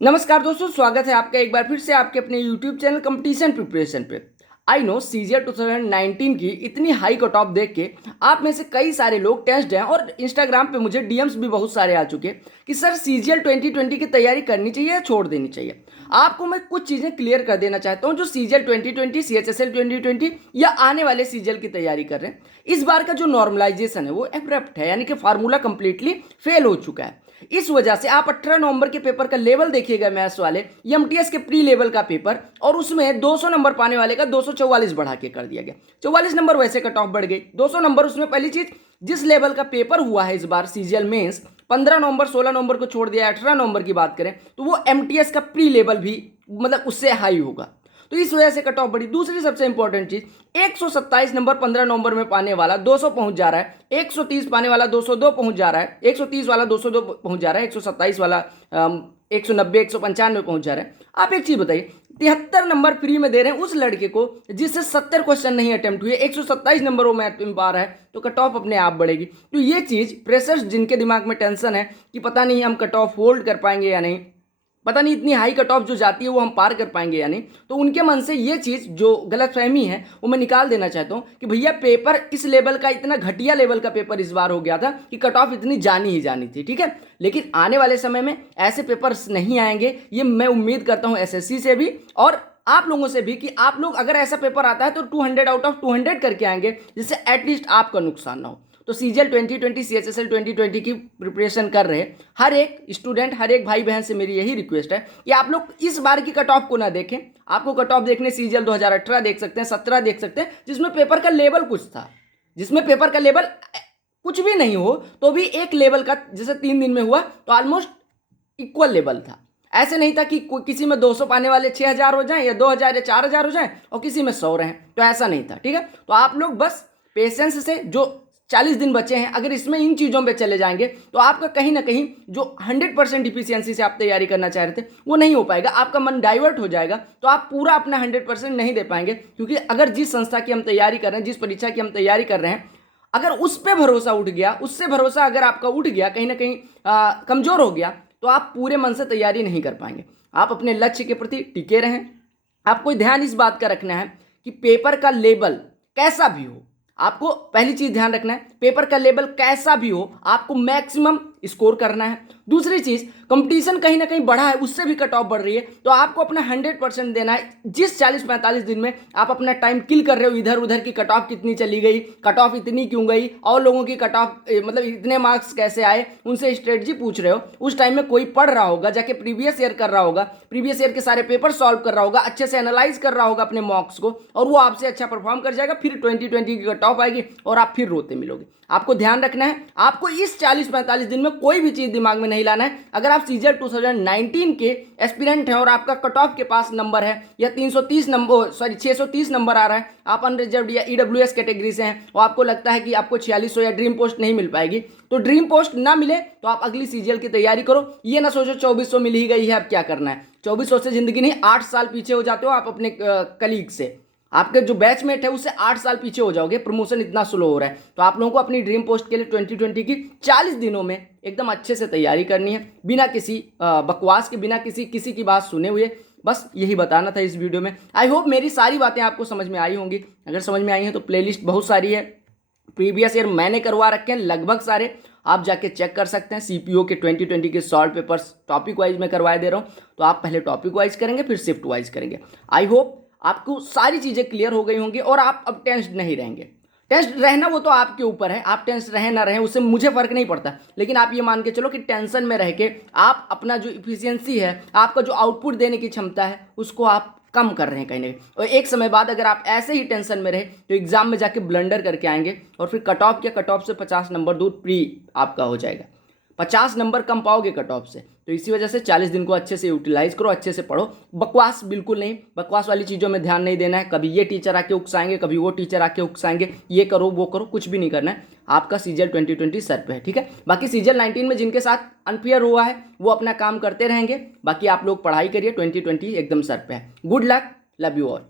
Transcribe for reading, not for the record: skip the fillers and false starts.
नमस्कार दोस्तों, स्वागत है आपका एक बार फिर से आपके अपने YouTube चैनल कंपटीशन प्रिपरेशन पे। आई नो सीजीएल 2019 की इतनी हाई कट ऑफ देख के आप में से कई सारे लोग टेंस्ड हैं और इंस्टाग्राम पे मुझे डीएम्स भी बहुत सारे आ चुके हैं कि सर सीजीएल 2020 की तैयारी करनी चाहिए या छोड़ देनी चाहिए। आपको मैं कुछ चीज़ें क्लियर कर देना चाहता हूँ जो सीजीएल 2020, सीएचएसएल 2020 या आने वाले सीजीएल की तैयारी कर रहे हैं। इस बार का जो नॉर्मलाइजेशन है वो एब्रप्ट है, यानी कि फार्मूला कंप्लीटली फेल हो चुका है। इस वजह से आप 18 नवंबर के पेपर का लेवल देखिएगा मैथ्स वाले, एमटीएस के प्री लेवल का पेपर, और उसमें 200 नंबर पाने वाले का 244 बढ़ा के कर दिया गया। 44 नंबर वैसे कट ऑफ बढ़ गई, 200 नंबर। उसमें पहली चीज, जिस लेवल का पेपर हुआ है इस बार सीजीएल मेंस, 15 नवंबर 16 नवंबर को छोड़ दिया, 18 नवंबर की बात करें तो वो एमटीएस का प्री लेवल भी मतलब उससे हाई होगा, तो इस वजह से कट ऑफ बढ़ी। दूसरी सबसे इंपॉर्टेंट चीज, 127 नंबर 15 नवंबर में पाने वाला 200 पहुंच जा रहा है, 130 पाने वाला 202 पहुंच जा रहा है, 130 वाला 202 पहुंच जा रहा है, 127 वाला 190 195 पहुंच जा रहा है। आप एक चीज बताइए, 73 नंबर फ्री में दे रहे हैं उस लड़के को जिससे 70 क्वेश्चन नहीं अटेम्प्ट हुए, 127 नंबर वो मैथ में पा रहा है, तो कट ऑफ अपने आप बढ़ेगी। तो ये चीज प्रेशर्स जिनके दिमाग में टेंशन है कि पता नहीं हम कट ऑफ होल्ड कर पाएंगे या नहीं, पता नहीं इतनी हाई कट ऑफ जो जाती है वो हम पार कर पाएंगे या नहीं, तो उनके मन से ये चीज़ जो गलतफहमी है वो मैं निकाल देना चाहता हूँ कि भैया पेपर इस लेवल का, इतना घटिया लेवल का पेपर इस बार हो गया था कि कट ऑफ इतनी जानी ही जानी थी, ठीक है। लेकिन आने वाले समय में ऐसे पेपर्स नहीं आएंगे, ये मैं उम्मीद करता हूँ एसएससी से भी और आप लोगों से भी, कि आप लोग अगर ऐसा पेपर आता है तो 200 आउट ऑफ 200 करके आएंगे, जिससे एटलीस्ट आपका नुकसान ना हो। तो सीजीएल 2020, सीएचएसएल 2020 की प्रिपरेशन कर रहे हर एक स्टूडेंट, हर एक भाई बहन से मेरी यही रिक्वेस्ट है कि आप लोग इस बार की कट ऑफ को ना देखें। आपको कट ऑफ देखने सीजीएल 2018 देख सकते हैं, 17 देख सकते हैं, जिसमें पेपर का लेवल कुछ था, जिसमें पेपर का लेवल कुछ भी नहीं हो तो भी एक लेवल का, जैसे 3 दिन में हुआ तो ऑलमोस्ट इक्वल लेवल था। ऐसे नहीं था कि किसी में 200 पाने वाले 6000 हो जाएं या 2000 या 4000 हो जाएं और किसी में 100 रहें, तो ऐसा नहीं था, ठीक है। तो आप लोग बस पेशेंस से, जो 40 दिन बचे हैं, अगर इसमें इन चीज़ों पे चले जाएंगे तो आपका कहीं ना कहीं जो 100% इफिशियंसी से आप तैयारी करना चाह रहे थे वो नहीं हो पाएगा, आपका मन डाइवर्ट हो जाएगा, तो आप पूरा अपना 100% नहीं दे पाएंगे। क्योंकि अगर जिस संस्था की हम तैयारी कर रहे हैं, जिस परीक्षा की हम तैयारी कर रहे हैं, अगर उस पर भरोसा उठ गया, उससे भरोसा अगर आपका उठ गया, कहीं ना कहीं कमज़ोर हो गया, तो आप पूरे मन से तैयारी नहीं कर पाएंगे। आप अपने लक्ष्य के प्रति टिके रहें। आपको ध्यान इस बात का रखना है कि पेपर का लेवल कैसा भी हो, आपको पहली चीज ध्यान रखना है, पेपर का लेवल कैसा भी हो आपको मैक्सिमम स्कोर करना है। दूसरी चीज, कंपटीशन कहीं ना कहीं बढ़ा है, उससे भी कट ऑफ बढ़ रही है, तो आपको अपना 100% देना है। जिस 40-45 दिन में आप अपना टाइम किल कर रहे हो, इधर उधर की कट ऑफ कितनी चली गई, कट ऑफ इतनी क्यों गई, और लोगों की कट ऑफ मतलब इतने मार्क्स कैसे आए, उनसे स्ट्रेटजी पूछ रहे हो। उस टाइम में कोई पढ़ रहा होगा, जाके प्रीवियस ईयर कर रहा होगा, प्रीवियस ईयर के सारे पेपर सॉल्व कर रहा होगा, अच्छे से एनालाइज कर रहा होगा अपने मॉक्स को, और वो आपसे अच्छा परफॉर्म कर जाएगा। फिर 2020 की कट ऑफ आएगी और आप फिर रोते मिलोगे। आपको ध्यान रखना है, आपको इस 40-45 दिन में कोई भी चीज दिमाग में नहीं लाना है। अगर आप सीजीएल 2019 के एस्पिरेंट हैं और आपका कट ऑफ के पास नंबर है या 330 नंबर, सॉरी 630 नंबर आ रहा है, आप अनरिजर्व्ड या ईडब्ल्यूएस कैटेगरी से हैं और आपको लगता है कि आपको 4600 या ड्रीम पोस्ट नहीं मिल पाएगी, तो ड्रीम पोस्ट ना मिले तो आप अगली सीजीएल की तैयारी करो। ये ना सोचो 2400 मिल ही गई है अब क्या करना है। 2400 से जिंदगी नहीं, 8 साल पीछे हो जाते हो आप अपने कलीग से, आपके जो बैचमेट है उससे 8 साल पीछे हो जाओगे, प्रमोशन इतना स्लो हो रहा है। तो आप लोगों को अपनी ड्रीम पोस्ट के लिए 2020 की 40 दिनों में एकदम अच्छे से तैयारी करनी है, बिना किसी बकवास के, बिना किसी की बात सुने हुए। बस यही बताना था इस वीडियो में। आई होप मेरी सारी बातें आपको समझ में आई होंगी। अगर समझ में आई हैं तो प्लेलिस्ट बहुत सारी है, प्रीवियस ईयर मैंने करवा रखे हैं लगभग सारे, आप जाके चेक कर सकते हैं। सीपीओ के 2020 के सॉल्व पेपर्स टॉपिक वाइज में करवाए दे रहा हूँ, तो आप पहले टॉपिक वाइज करेंगे फिर शिफ्ट वाइज करेंगे। आई होप आपको सारी चीज़ें क्लियर हो गई होंगी और आप अब टेंस्ड नहीं रहेंगे। टेंस्ड रहना वो तो आपके ऊपर है, आप टेंस्ड रहें ना रहें उससे मुझे फ़र्क नहीं पड़ता, लेकिन आप ये मान के चलो कि टेंशन में रह के आप अपना जो इफिशियंसी है, आपका जो आउटपुट देने की क्षमता है, उसको आप कम कर रहे हैं कहीं ना कहीं। और एक समय बाद अगर आप ऐसे ही टेंशन में रहे तो एग्जाम में जाके ब्लंडर करके आएंगे और फिर कट ऑफ या कट ऑफ से 50 नंबर दूर प्री आपका हो जाएगा, 50 नंबर कम पाओगे कट ऑफ से। तो इसी वजह से 40 दिन को अच्छे से यूटिलाइज करो, अच्छे से पढ़ो। बकवास बिल्कुल नहीं, बकवास वाली चीज़ों में ध्यान नहीं देना है। कभी ये टीचर आके उकसाएंगे, कभी वो टीचर आके उकसाएंगे, ये करो वो करो, कुछ भी नहीं करना है। आपका सीजीएल 2020 सर पे है, ठीक है। बाकी सीजीएल 19 में जिनके साथ अनफेयर हुआ है वो अपना काम करते रहेंगे, बाकी आप लोग पढ़ाई करिए, 2020 एकदम सर पे है। Good luck, love you all.